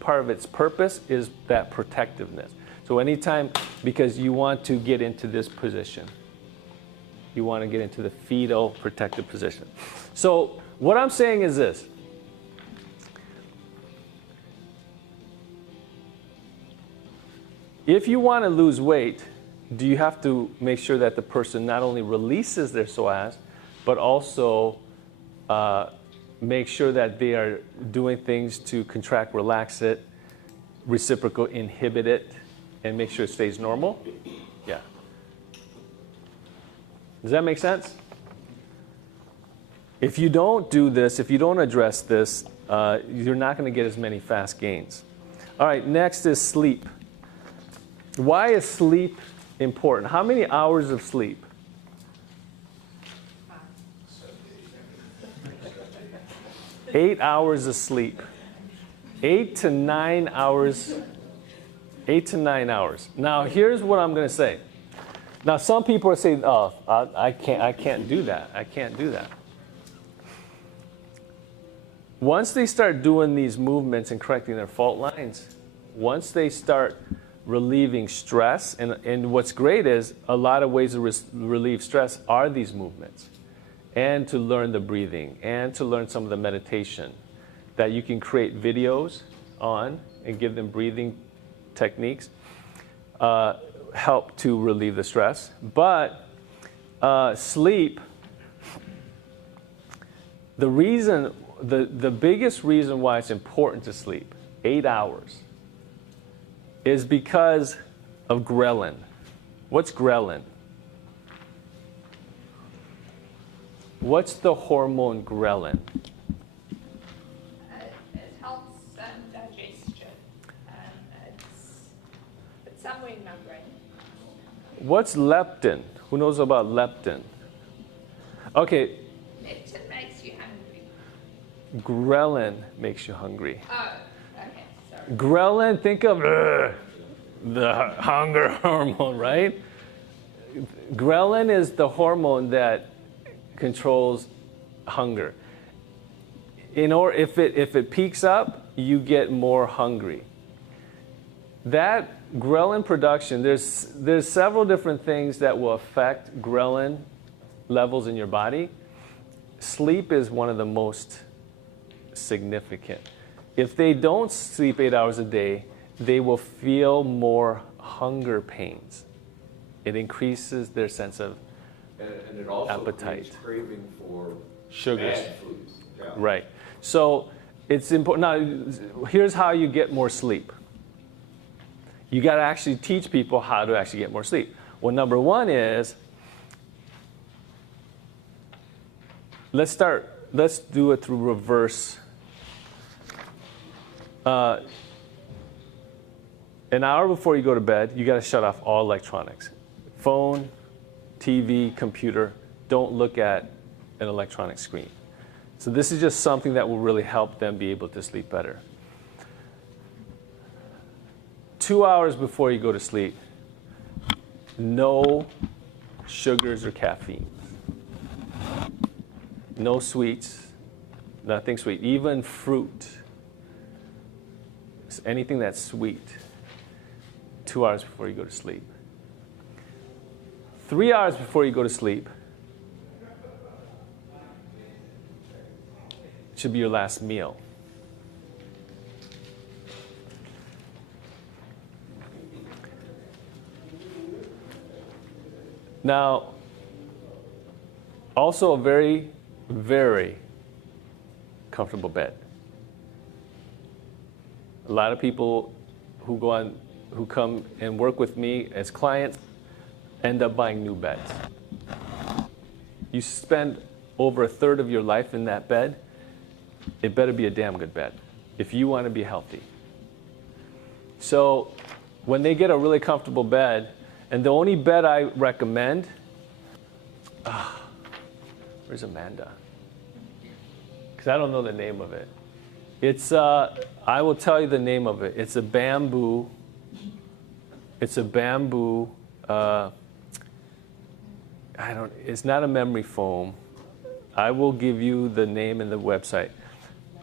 part of its purpose is that protectiveness. So anytime, because you want to get into this position. You want to get into the fetal protective position. So what I'm saying is this. If you want to lose weight, do you have to make sure that the person not only releases their psoas, but also make sure that they are doing things to contract, relax it, reciprocal inhibit it, and make sure it stays normal? Yeah. Does that make sense? If you don't do this, if you don't address this, you're not going to get as many fast gains. All right, next is sleep. Why is sleep important? How many hours of sleep? 8 hours of sleep. 8 to 9 hours. 8 to 9 hours. Now, here's what I'm going to say. Now, some people are saying, "Oh, I can't do that. I can't do that." Once they start doing these movements and correcting their fault lines, once they start relieving stress, and what's great is a lot of ways to relieve stress are these movements, and to learn the breathing, and to learn some of the meditation that you can create videos on and give them breathing techniques, help to relieve the stress. But sleep, the biggest reason why it's important to sleep, 8 hours, is because of ghrelin. What's ghrelin? What's the hormone ghrelin? It helps digestion. It's somewhere in my brain. What's leptin? Who knows about leptin? Okay. Leptin makes you hungry. Ghrelin makes you hungry. Oh, okay, sorry. Ghrelin, think of the hunger hormone, right? Ghrelin is the hormone that controls hunger. If it peaks up, you get more hungry. That ghrelin production, there's several different things that will affect ghrelin levels in your body. Sleep is one of the most significant. If they don't sleep 8 hours a day, they will feel more hunger pains. It increases their sense of and it also appetite, craving for sugars. bad foods. Yeah. Right. So it's important. Now, here's how you get more sleep. You got to actually teach people how to actually get more sleep. Well, number one is, let's do it through reverse. An hour before you go to bed, you got to shut off all electronics. Phone, TV, computer. Don't look at an electronic screen. So this is just something that will really help them be able to sleep better. 2 hours before you go to sleep, no sugars or caffeine. No sweets, nothing sweet, even fruit. Anything that's sweet, 2 hours before you go to sleep. 3 hours before you go to sleep should be your last meal. Now, also a very, very comfortable bed. A lot of people who come and work with me as clients end up buying new beds. You spend over a third of your life in that bed, it better be a damn good bed if you want to be healthy. So when they get a really comfortable bed, and the only bed I recommend, where's Amanda? Because I don't know the name of it. It's, I will tell you the name of it. It's a bamboo, it's not a memory foam. I will give you the name and the website.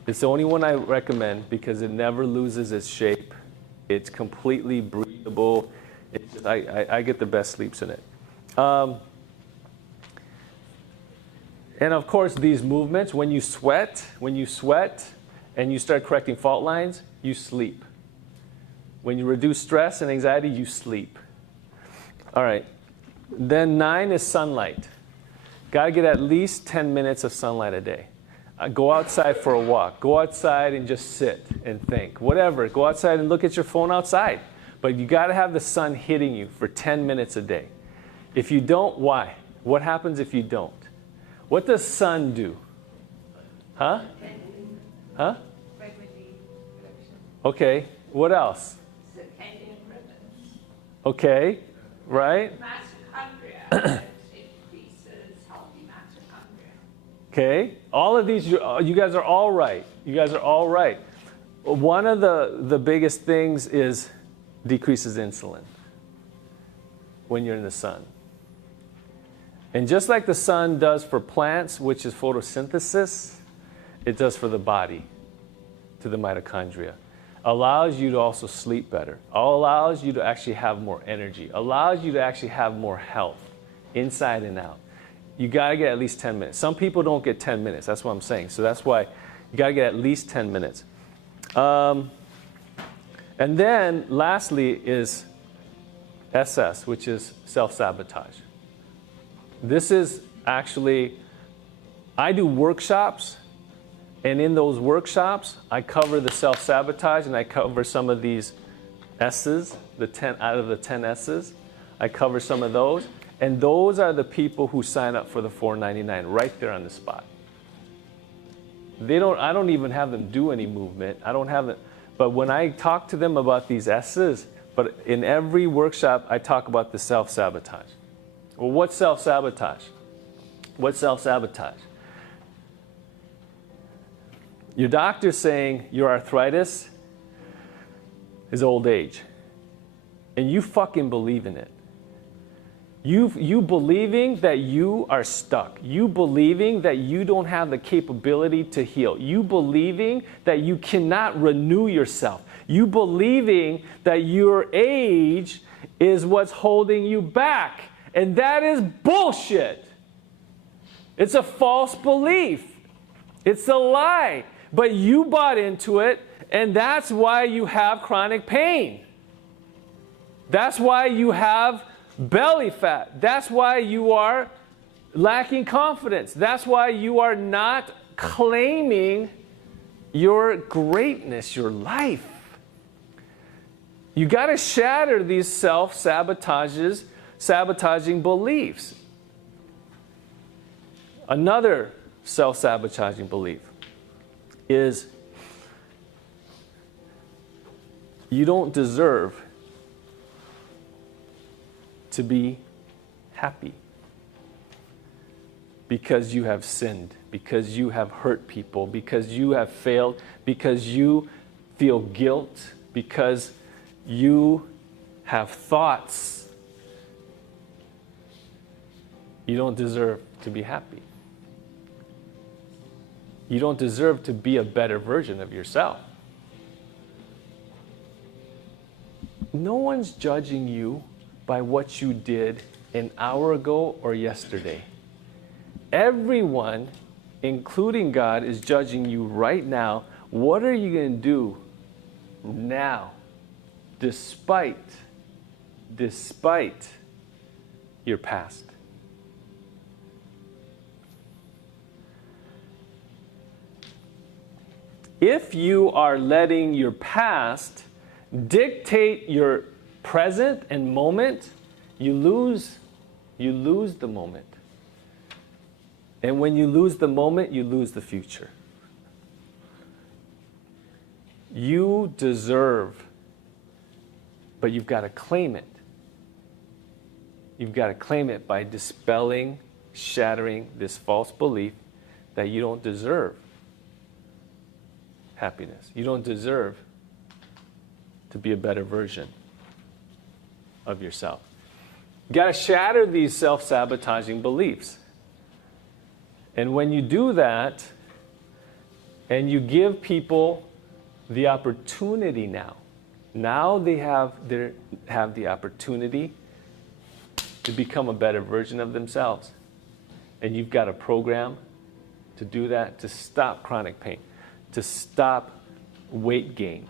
It's the only one I recommend because it never loses its shape. It's completely breathable. It's just, I get the best sleeps in it. And of course, these movements, when you sweat and you start correcting fault lines, you sleep. When you reduce stress and anxiety, you sleep. All right. Then 9 is sunlight. Got to get at least 10 minutes of sunlight a day. Go outside for a walk. Go outside and just sit and think. Whatever. Go outside and look at your phone outside. But you got to have the sun hitting you for 10 minutes a day. If you don't, why? What happens if you don't? What does sun do? Huh? Huh? Okay. What else? Circadian rhythms. Okay. Right? Mitochondria increases healthy mitochondria. Okay. All of these, you guys are all right. You guys are all right. One of the biggest things is decreases insulin when you're in the sun. And just like the sun does for plants, which is photosynthesis, it does for the body, to the mitochondria. Allows you to also sleep better. Allows you to actually have more energy. Allows you to actually have more health, inside and out. You got to get at least 10 minutes. Some people don't get 10 minutes. That's what I'm saying. So that's why you got to get at least 10 minutes. And then lastly is SS, which is self-sabotage. This is actually, I do workshops, and in those workshops, I cover the self-sabotage, and I cover some of these S's, the 10 out of the 10 S's. I cover some of those, and those are the people who sign up for the $4.99 right there on the spot. I don't even have them do any movement. I don't have them, but when I talk to them about these S's, but in every workshop, I talk about the self-sabotage. Well, what's self-sabotage? What's self-sabotage? Your doctor's saying your arthritis is old age. And you fucking believe in it. You believing that you are stuck. You believing that you don't have the capability to heal. You believing that you cannot renew yourself. You believing that your age is what's holding you back. And that is bullshit. It's a false belief. It's a lie. But you bought into it, and that's why you have chronic pain. That's why you have belly fat. That's why you are lacking confidence. That's why you are not claiming your greatness, your life. You got to shatter these sabotaging beliefs. Another self-sabotaging belief is you don't deserve to be happy because you have sinned, because you have hurt people, because you have failed, because you feel guilt, because you have thoughts. You don't deserve to be happy. You don't deserve to be a better version of yourself. No one's judging you by what you did an hour ago or yesterday. Everyone, including God, is judging you right now. What are you going to do now, despite your past? If you are letting your past dictate your present and moment, you lose the moment. And when you lose the moment, you lose the future. You deserve, but you've got to claim it. You've got to claim it by dispelling, shattering this false belief that you don't deserve happiness. You don't deserve to be a better version of yourself. You got to shatter these self-sabotaging beliefs. And when you do that, And you give people the opportunity now. Now they have the opportunity to become a better version of themselves. And you've got a program to do that, to stop chronic pain, to stop weight gain.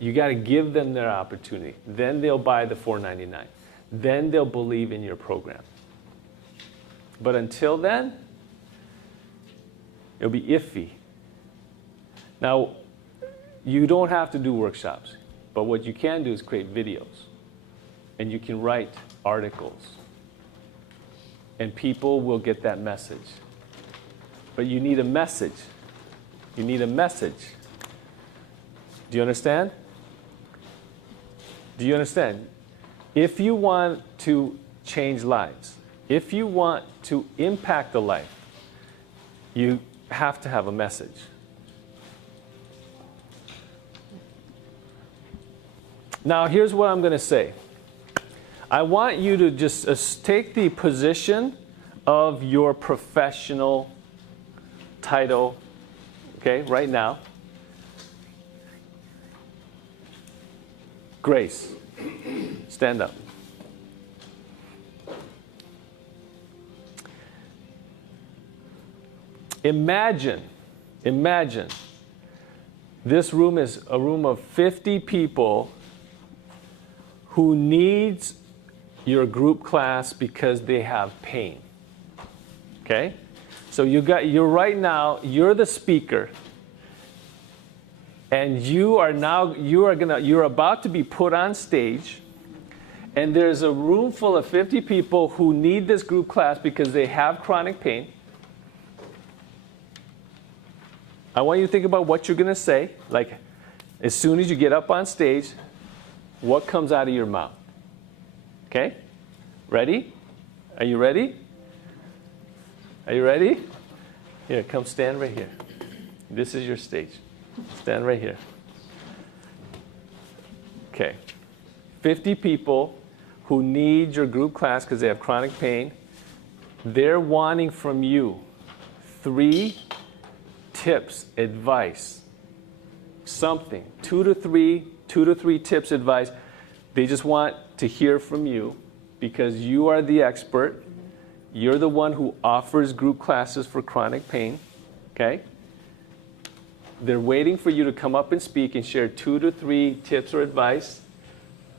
You got to give them their opportunity. Then they'll buy the $4.99. Then they'll believe in your program. But until then, it'll be iffy. Now, you don't have to do workshops, but what you can do is create videos. And you can write articles. And people will get that message. But you need a message. You need a message. Do you understand? Do you understand? If you want to change lives, if you want to impact a life, you have to have a message. Now, here's what I'm going to say. I want you to just take the position of your professional title, okay, right now. Grace, stand up. Imagine, this room is a room of 50 people who needs your group class because they have pain. Okay? So you're right now, you're the speaker. And you're about to be put on stage, and there's a room full of 50 people who need this group class because they have chronic pain. I want you to think about what you're going to say. Like, as soon as you get up on stage, what comes out of your mouth? Okay? Ready? Are you ready? Are you ready? Here, come stand right here. This is your stage. Stand right here. Okay. 50 people who need your group class because they have chronic pain. They're wanting from you 3 tips, advice, something, 2 to 3 tips, advice. They just want to hear from you because you are the expert. You're the one who offers group classes for chronic pain, okay? They're waiting for you to come up and speak and share 2 to 3 tips or advice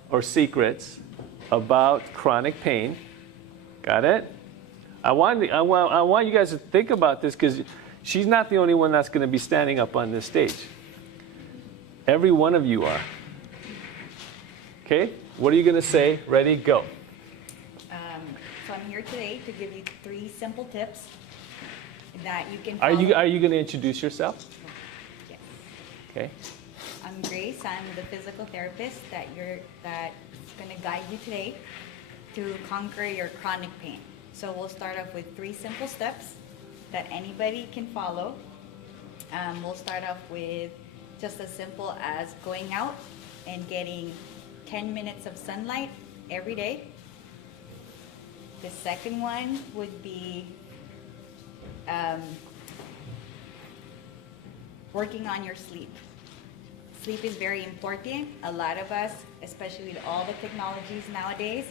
or secrets about chronic pain. Got it? I want you guys to think about this because she's not the only one that's going to be standing up on this stage. Every one of you are. Okay? What are you going to say? Ready? Go. So I'm here today to give you 3 simple tips that you can Are follow. you going to introduce yourself? Yes. Okay. I'm Grace. I'm the physical therapist that's going to guide you today to conquer your chronic pain. So we'll start off with 3 simple steps that anybody can follow. We'll start off with just as simple as going out and getting 10 minutes of sunlight every day. The second one would be working on your sleep. Sleep is very important. A lot of us, especially with all the technologies nowadays,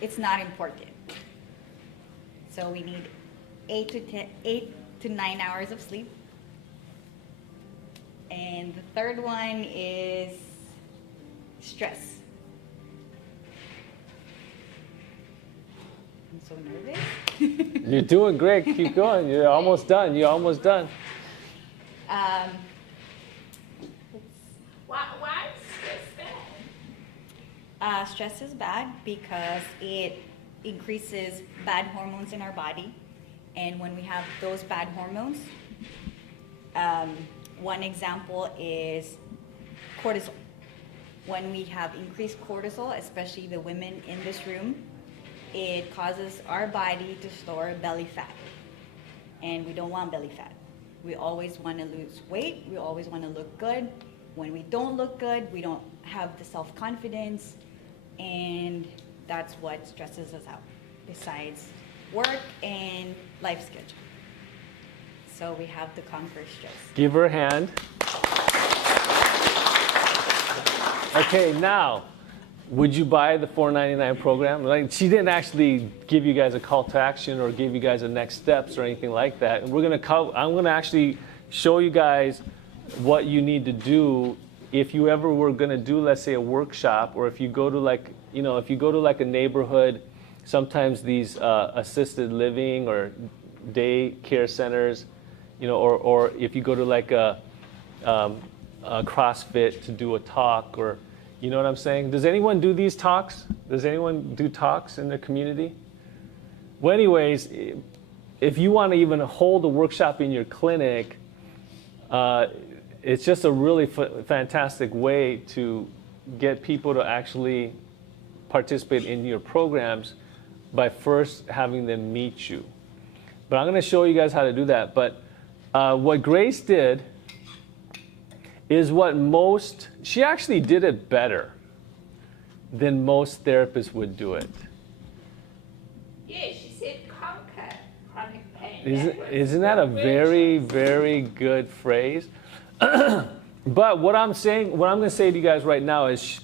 it's not important. So we need 8 to 9 hours of sleep. And the third one is stress. I'm so nervous. You're doing great. Keep going. You're almost done. You're almost done. Why is stress bad? Stress is bad because it increases bad hormones in our body. And when we have those bad hormones, one example is cortisol. When we have increased cortisol, especially the women in this room, it causes our body to store belly fat. And we don't want belly fat. We always want to lose weight. We always want to look good. When we don't look good, we don't have the self-confidence. And that's what stresses us out, besides work and life schedule. So we have the Conquer stress. Give her a hand. Okay, now, would you buy the $4.99 program? Like, she didn't actually give you guys a call to action or give you guys the next steps or anything like that. And I'm gonna actually show you guys what you need to do if you ever were gonna do, let's say, a workshop, or if you go to if you go to like a neighborhood, sometimes these assisted living or day care centers, or if you go to like a CrossFit to do a talk, or you know what I'm saying? Does anyone do these talks? Does anyone do talks in the community? Well, anyways, if you want to even hold a workshop in your clinic, it's just a really fantastic way to get people to actually participate in your programs by first having them meet you. But I'm going to show you guys how to do that. But what Grace did is she actually did it better than most therapists would do it. Yeah, she said conquer chronic pain. Isn't that a very, very good phrase? But what I'm going to say to you guys right now is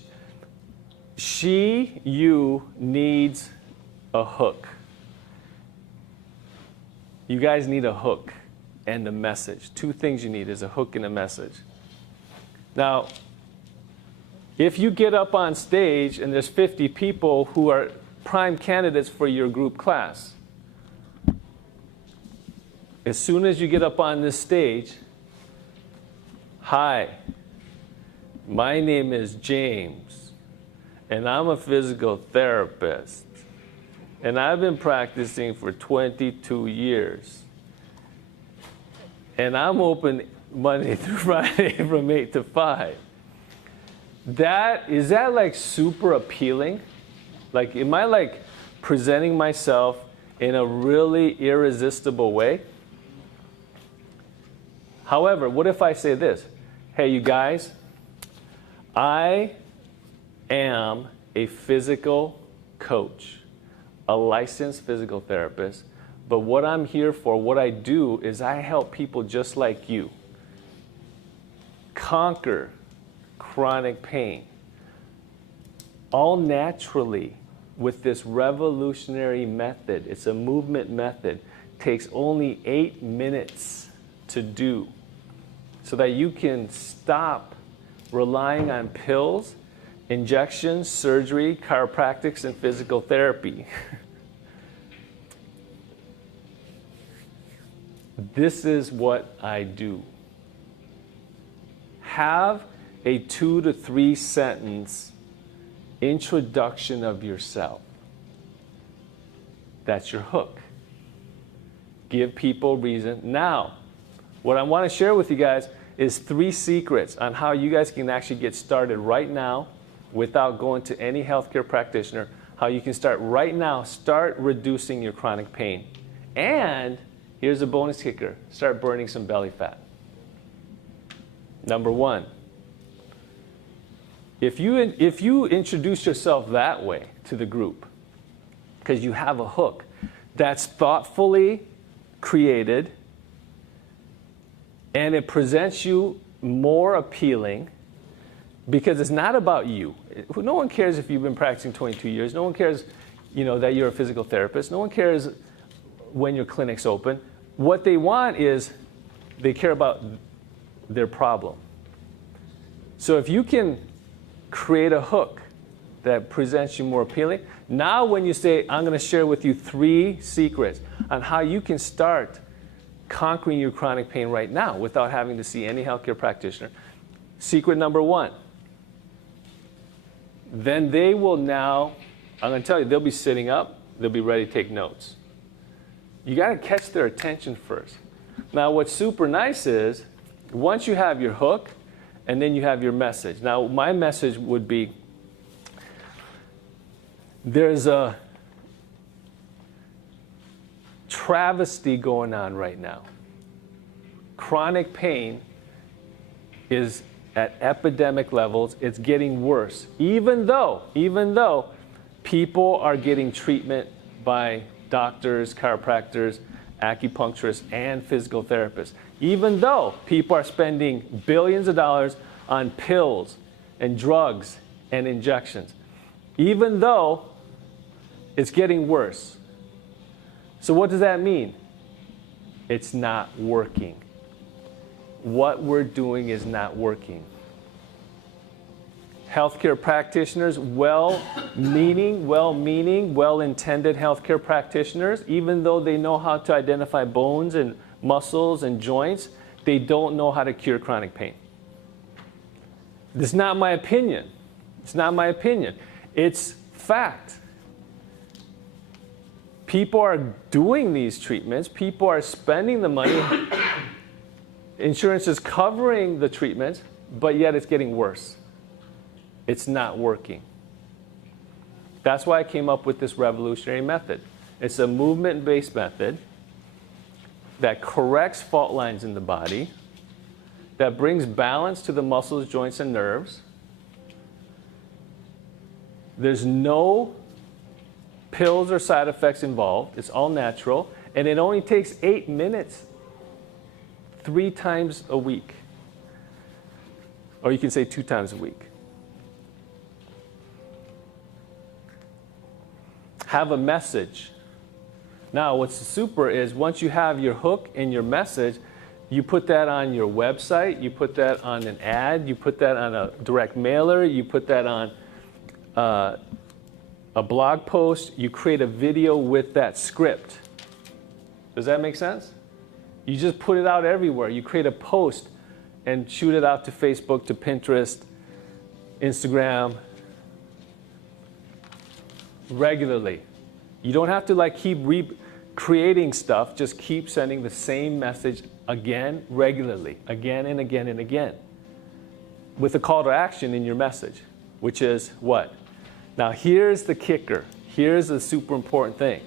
you needs a hook. You guys need a hook and a message. Two things you need is a hook and a message. Now, if you get up on stage and there's 50 people who are prime candidates for your group class, as soon as you get up on this stage, hi, my name is James, and I'm a physical therapist, and I've been practicing for 22 years, and I'm open Monday through Friday from 8 to 5. Is that like super appealing? Like, am I like presenting myself in a really irresistible way? However, what if I say this? Hey, you guys, I am a physical coach, a licensed physical therapist, but what I'm here for, what I do is I help people just like you conquer chronic pain, all naturally with this revolutionary method. It's a movement method. Takes only 8 minutes to do so that you can stop relying on pills, injections, surgery, chiropractics, and physical therapy. This is what I do. Have a 2 to 3 sentence introduction of yourself. That's your hook. Give people reason. Now, what I want to share with you guys is 3 secrets on how you guys can actually get started right now without going to any healthcare practitioner, how you can start right now, start reducing your chronic pain. And here's a bonus kicker, start burning some belly fat. Number 1, if you introduce yourself that way to the group, because you have a hook that's thoughtfully created and it presents you more appealing, because it's not about you. No one cares if you've been practicing 22 years. No one cares, that you're a physical therapist. No one cares when your clinic's open. What they want is they care about their problem. So if you can create a hook that presents you more appealing, now when you say, I'm going to share with you 3 secrets on how you can start conquering your chronic pain right now without having to see any healthcare practitioner. Secret number 1. Then they will now, I'm going to tell you, they'll be sitting up, they'll be ready to take notes. You got to catch their attention first. Now what's super nice is, once you have your hook, and then you have your message. Now my message would be, there's a travesty going on right now. Chronic pain is at epidemic levels. It's getting worse, even though people are getting treatment by doctors, chiropractors, acupuncturists, and physical therapists. Even though people are spending billions of dollars on pills and drugs and injections. Even though it's getting worse. So what does that mean? It's not working. What we're doing is not working. Healthcare practitioners, well-meaning, well-intended healthcare practitioners, even though they know how to identify bones and muscles and joints, they don't know how to cure chronic pain. This is not my opinion. It's not my opinion. It's fact. People are doing these treatments. People are spending the money. Insurance is covering the treatment, but yet it's getting worse. It's not working. That's why I came up with this revolutionary method. It's a movement-based method that corrects fault lines in the body, that brings balance to the muscles, joints, and nerves. There's no pills or side effects involved. It's all natural. And it only takes 8 minutes, 3 times a week. Or you can say 2 times a week. Have a message. Now, what's super is once you have your hook and your message, you put that on your website, you put that on an ad, you put that on a direct mailer, you put that on a blog post, you create a video with that script. Does that make sense? You just put it out everywhere. You create a post and shoot it out to Facebook, to Pinterest, Instagram, regularly. You don't have to keep creating stuff, just keep sending the same message again, regularly, again and again and again, with a call to action in your message, which is what? Now here's the kicker. Here's the super important thing.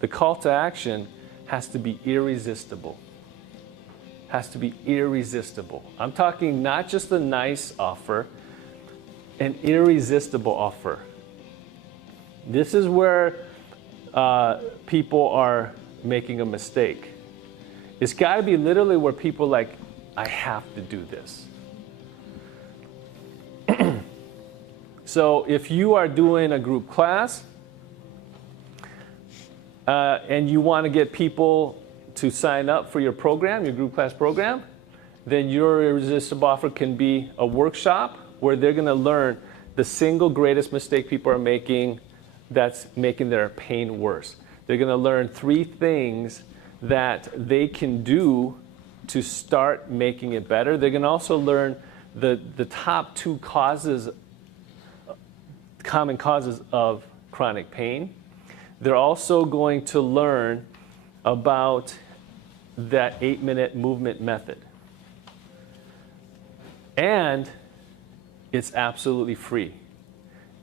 The call to action has to be irresistible. Has to be irresistible. I'm talking not just a nice offer, an irresistible offer. This is where people are making a mistake. It's got to be literally where people are like, I have to do this. So if you are doing a group class and you want to get people to sign up for your program, your group class program, then your irresistible offer can be a workshop where they're going to learn the single greatest mistake people are making that's making their pain worse. They're going to learn 3 things that they can do to start making it better. They're going to also learn the top 2 common causes of chronic pain. They're also going to learn about that 8-minute movement method. And it's absolutely free.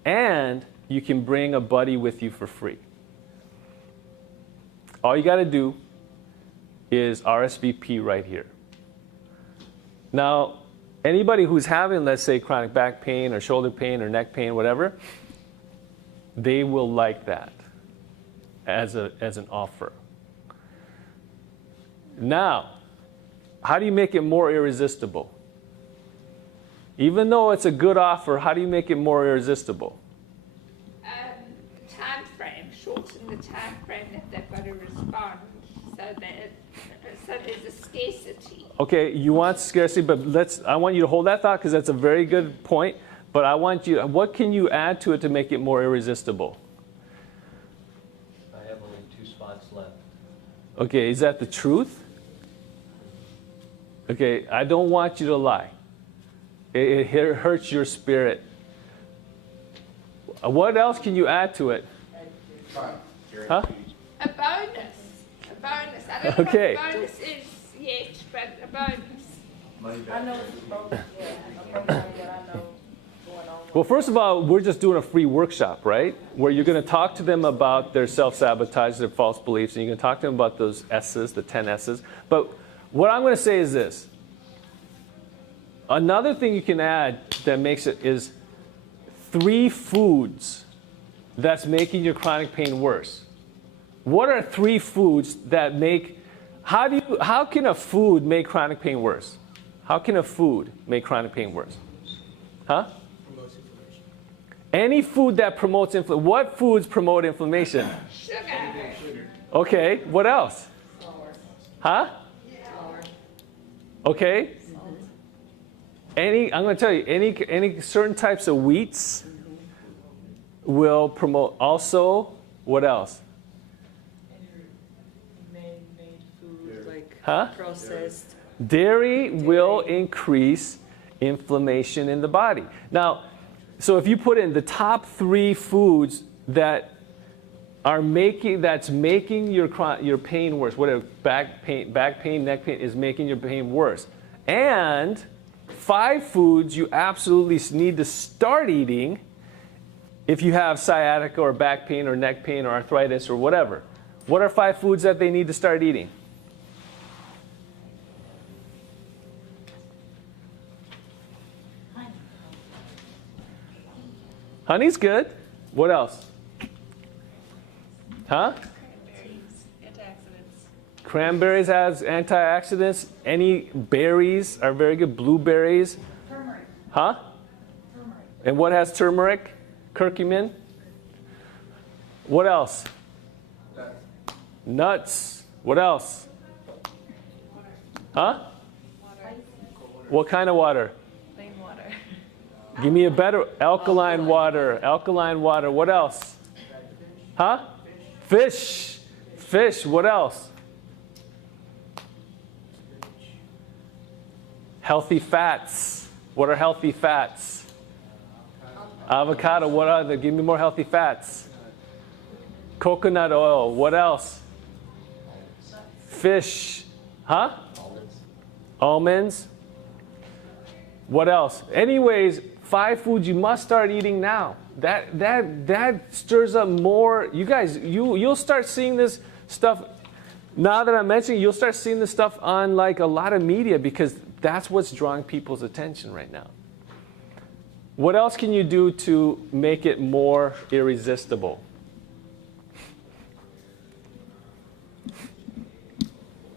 And you can bring a buddy with you for free. All you got to do is RSVP right here. Now, anybody who's having, let's say, chronic back pain or shoulder pain or neck pain, whatever, they will like that as an offer. Now, how do you make it more irresistible? Even though it's a good offer, how do you make it more irresistible? Time frame, shorten the time frame that they've got to respond, so there's a scarcity. Okay, you want scarcity, but I want you to hold that thought because that's a very good point. But I want you, what can you add to it to make it more irresistible? I have only 2 spots left. Okay, is that the truth? Okay, I don't want you to lie. It hurts your spirit. What else can you add to it? Huh? A bonus. I don't know Okay. what a bonus is yet, but a bonus. I know it's broken, yeah. A program that I know going on. Well, first of all, we're just doing a free workshop, right? Where you're going to talk to them about their self-sabotage, their false beliefs, and you're going to talk to them about those S's, the 10 S's. But what I'm going to say is this. Another thing you can add that makes it is 3 foods that's making your chronic pain worse. What are 3 foods that make, how can a food make chronic pain worse? How can a food make chronic pain worse? Huh? Promotes inflammation. Any food that promotes inflammation. What foods promote inflammation? Sugar. Okay, what else? Huh? Okay. I'm going to tell you, any certain types of wheats will promote. Also, what else? Man-made food, like Huh? processed. Dairy will increase inflammation in the body. Now, so if you put in the top 3 foods that's making your pain worse, whatever, back pain, neck pain is making your pain worse, and 5 foods you absolutely need to start eating if you have sciatica or back pain or neck pain or arthritis or whatever. What are 5 foods that they need to start eating? Honey's good. What else? Huh? Cranberries has antioxidants. Any berries are very good. Blueberries. Turmeric. Huh? Turmeric. And what has turmeric? Curcumin. What else? Nuts. What else? Huh? What kind of water? Plain water. Give me a better alkaline water. Alkaline water. What else? Huh? Fish. Fish. What else? Healthy fats. What are healthy fats? Avocado. What are they? Give me more healthy fats. Coconut oil. What else? Fish. Huh? Almonds. What else? Anyways, 5 foods you must start eating now. That stirs up more. You guys, you'll start seeing this stuff. Now that I'm mentioning, you'll start seeing this stuff on like a lot of media because that's what's drawing people's attention right now. What else can you do to make it more irresistible?